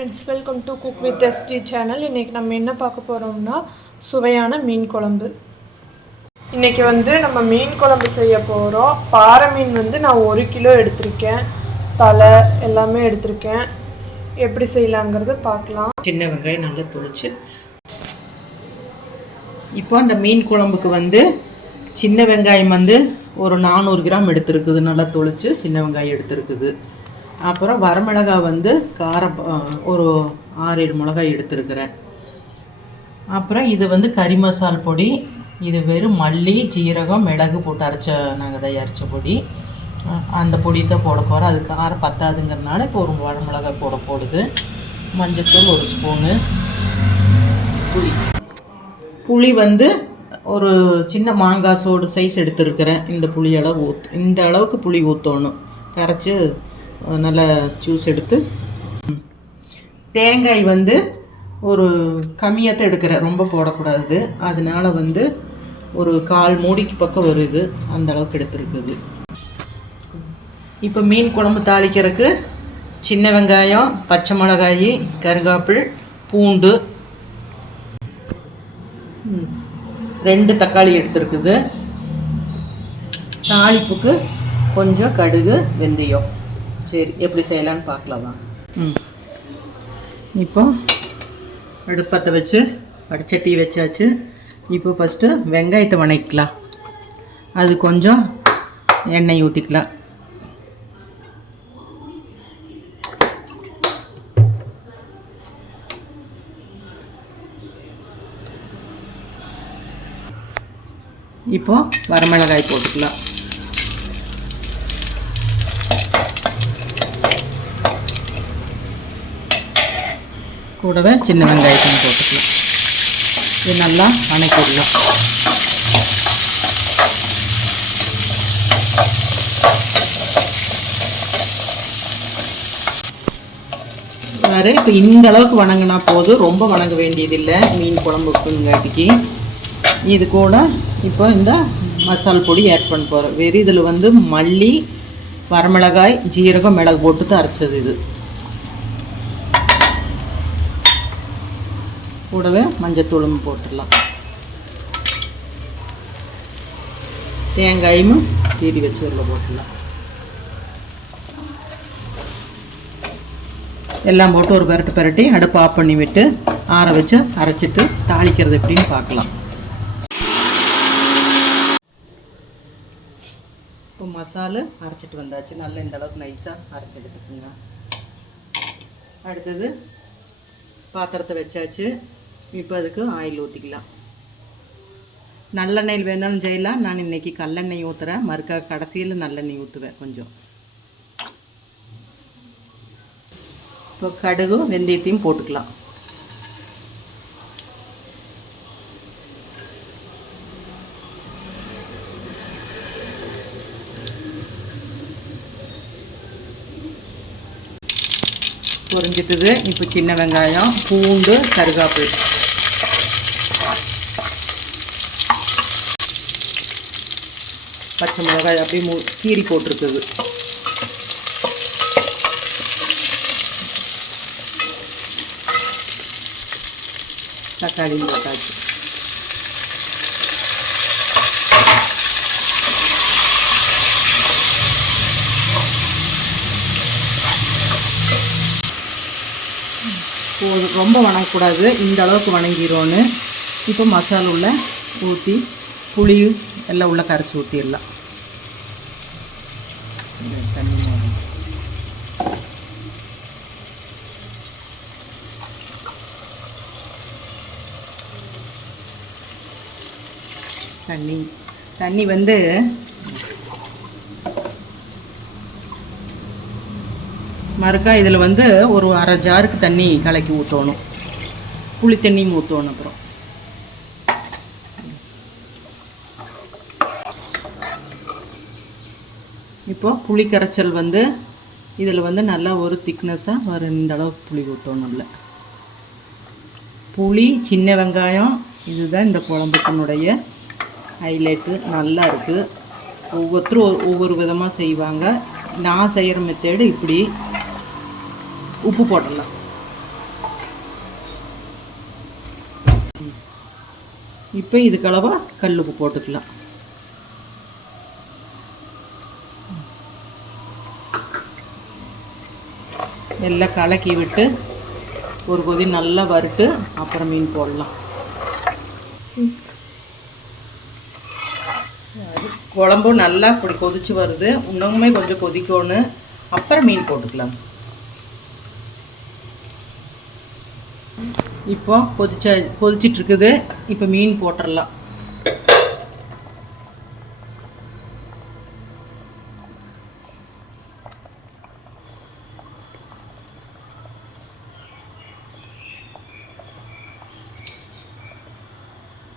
Friends welcome to cook with S D channel இன்றைக்கி நம்ம என்ன பார்க்க போகிறோம்னா சுவையான மீன் குழம்பு. இன்றைக்கி வந்து நம்ம மீன் குழம்பு செய்ய போகிறோம் பாறை மீன் வந்து நான் ஒரு கிலோ எடுத்திருக்கேன். தலை எல்லாமே எடுத்திருக்கேன். எப்படி செய்யலாங்கிறது பார்க்கலாம். சின்ன வெங்காயம் நல்லா தொளிச்சு. இப்போ அந்த மீன் குழம்புக்கு வந்து சின்ன வெங்காயம் வந்து ஒரு நானூறு கிராம் எடுத்துருக்குது. நல்லா தொளிச்சு சின்ன வெங்காயம் எடுத்துருக்குது. அப்புறம் வரமிளகாய் வந்து கார ஒரு ஆறு ஏழு மிளகாய் எடுத்துருக்கிறேன். அப்புறம் இது வந்து கறி மசால் பொடி இது வெறும் மல்லி ஜீரகம் மிளகு போட்டு அரைச்ச நாங்கள் தயாரித்த பொடி. அந்த பொடி தான் போட போகிறோம் அது காரம் பத்தாதுங்கிறனால இப்போ ஒரு வரமிளகாய் போட போடுது. மஞ்சத்தூள் ஒரு ஸ்பூனு. புளி. புளி வந்து ஒரு சின்ன மாங்காய் சோடு சைஸ் எடுத்துருக்கிறேன். இந்த புளியளவு ஊத் இந்த அளவுக்கு புளி ஊற்றணும் கரைச்சி நல்லா ஜூஸ் எடுத்து தேங்காய் வந்து ஒரு கம்மியாக தான் எடுக்கிறேன். ரொம்ப போடக்கூடாது. அதனால வந்து ஒரு கால் மூடிக்கு பக்கம் வருது. அந்த அளவுக்கு எடுத்துருக்குது. இப்போ மீன் குழம்பு தாளிக்கிறதுக்கு சின்ன வெங்காயம் பச்சை மிளகாய் கருகாப்பிள் பூண்டு ரெண்டு தக்காளி எடுத்துருக்குது. தாளிப்புக்கு கொஞ்சம் கடுகு வெந்தயம். சரி எப்படி செய்யலான்னு பார்க்கலாம் ம். இப்போ அடுப்பத்தை வச்சு வடச்சட்டி வச்சாச்சு. இப்போ ஃபஸ்ட்டு வெங்காயத்தை வணக்கிக்கலாம். அது கொஞ்சம் எண்ணெய் ஊற்றிக்கலாம் இப்போ வரமிளகாய் போட்டுக்கலாம். கூடவே சின்ன வெங்காயத்தையும் போட்டுக்கலாம் இது நல்லா வணக்கிடலாம் வேறு இப்போ இந்த அளவுக்கு வணங்கினா போதும். ரொம்ப வணங்க வேண்டியதில்லை. மீன் குழம்புக்குங்காட்டிக்கு இது கூட இப்போ இந்த மசால் பொடி ஆட் பண்ண போகிறோம் வெறும் இதில் வந்து மல்லி வரமிளகாய் ஜீரகம் மிளகு போட்டு தான் அரைச்சது இது. கூடவே மஞ்சத்தூளும் போட்டுடலாம். தேங்காயும் தீரி வச்சு உள்ள போட்டுடலாம். எல்லாம் போட்டு ஒரு பரட்டு பெரட்டி அடுப்பு ஆஃப் பண்ணி விட்டு ஆற வச்சு அரைச்சிட்டு தாளிக்கிறது எப்படின்னு பார்க்கலாம். இப்போ மசாலு அரைச்சிட்டு வந்தாச்சு. நல்லா இந்த அளவுக்கு நைஸாக அரைச்சி எடுத்துக்கோங்க. அடுத்தது பாத்திரத்தை வச்சாச்சு. இப்போ அதுக்கு ஆயில் ஊற்றிக்கலாம் நல்லெண்ணெயில் வேணாலும் செய்யலாம். நான் இன்னைக்கு கல்லெண்ணெய் ஊற்றுறேன் மறுக்கா கடைசியில் நல்லெண்ணெய் ஊற்றுவேன் கொஞ்சம். இப்போ கடுகும் வெந்தயத்தையும் போட்டுக்கலாம். பொரிஞ்சிட்டுது. இப்போ சின்ன வெங்காயம் பூண்டு கருகாப்பு பச்சை மிளகாய் அப்படியே மூ கீரி போட்டிருக்குது. தக்காளியும் போட்டாச்சு போதும் ரொம்ப வணங்கக்கூடாது. இந்த அளவுக்கு வணங்கிடும்னு இப்போ மசாலா உள்ள ஊற்றி புளியும் எல்லாம் உள்ள கரைச்சி ஊற்றிடலாம் தண்ணி தண்ணி. தண்ணி வந்து மறுக்கா இதில் வந்து ஒரு அரை ஜாருக்கு தண்ணி கலக்கி ஊற்றணும் புளி தண்ணி ஊற்றணும் அப்புறம். இப்போ புளி கரைச்சல் வந்து இதில் வந்து நல்லா ஒரு திக்னஸாக வர இந்த அளவுக்கு புளி ஊற்றணும்ல புளி சின்ன வெங்காயம் இதுதான் இந்த குழம்புக்குனுடைய ஹைலைட்டு நல்லா இருக்குது ஒவ்வொருத்தரும் ஒவ்வொரு விதமாக செய்வாங்க. நான் செய்கிற மெத்தேடு இப்படி உப்பு போட்டுடலாம். இப்போ இதுக்களவா கல் உப்பு போட்டுக்கலாம். எல்லாம் கலக்கி விட்டு ஒரு கொதி நல்லா வறுட்டு அப்புறம் மீன் போடலாம். குழம்பும் நல்லா இப்படி கொதிச்சு வருது. இன்னமுமே கொஞ்சம் கொதிக்கணும். அப்புறம் மீன் போட்டுக்கலாம். இப்போ கொதிச்ச கொதிச்சிட்டு இருக்குது இப்போ மீன் போட்டுடலாம்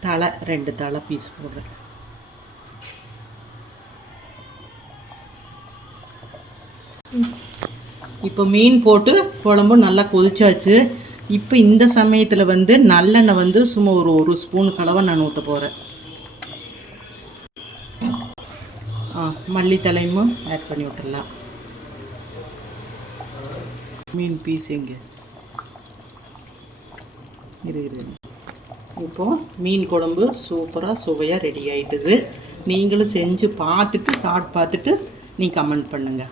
தலை ரெண்டு தலை பீஸ் போடுறேன். இப்போ மீன் போட்டு குழம்பு நல்லா கொதிச்சாச்சு. இப்போ இந்த சமயத்தில் வந்து நல்லெண்ணெய் வந்து சும்மா ஒரு ஒரு ஸ்பூன் கலவை நான் ஊற்ற போகிறேன் ஆ மல்லித்தலையும் ஆட் பண்ணி விட்டுடலாம் மீன் பீஸ் எங்கே இரு இரு மீன் குழம்பு சூப்பராக சுவையாக ரெடி ஆகிட்டுது நீங்களும் செஞ்சு பார்த்துட்டு சாப்பிட்டு பார்த்துட்டு நீ கமெண்ட் பண்ணுங்கள்